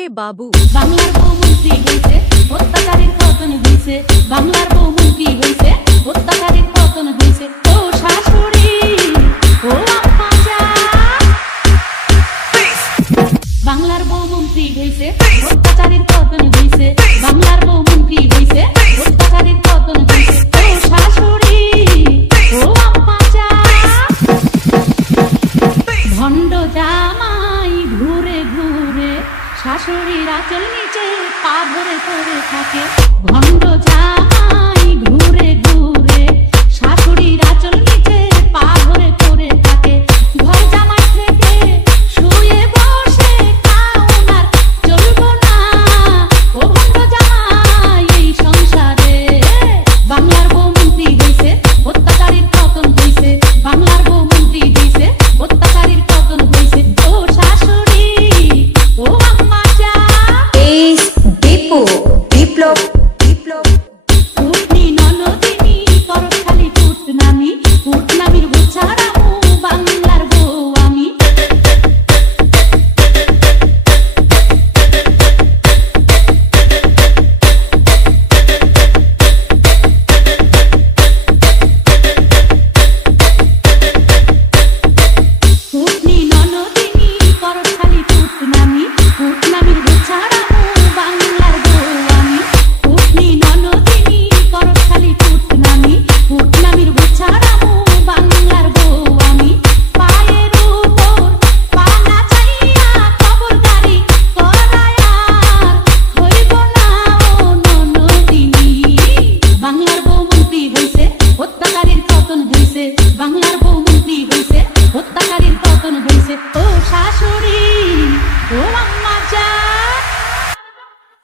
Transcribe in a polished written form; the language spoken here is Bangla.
হয়েছে বাবু। বাংলার বউ মন্ত্রী হয়েছে, অত্যাচারীর পতন হয়েছে। বাংলার বউ মন্ত্রী হয়েছে, অত্যাচারীর পতন হয়েছে। ও শাশুড়ি, ও আম্মা যা। বাংলার বউ মন্ত্রী হয়েছে, অত্যাচারীর পতন হয়েছে। বাংলার বউ মন্ত্রী হয়েছে, অত্যাচারীর পতন হয়েছে। ও শাশুড়ি, ও আম্মা যা। ভণ্ড জামাই ঘুরে ঘুরে শাশুড়ির আঁচল নিচে পা ধরে পড়ে থাকে। ভণ্ড জামাই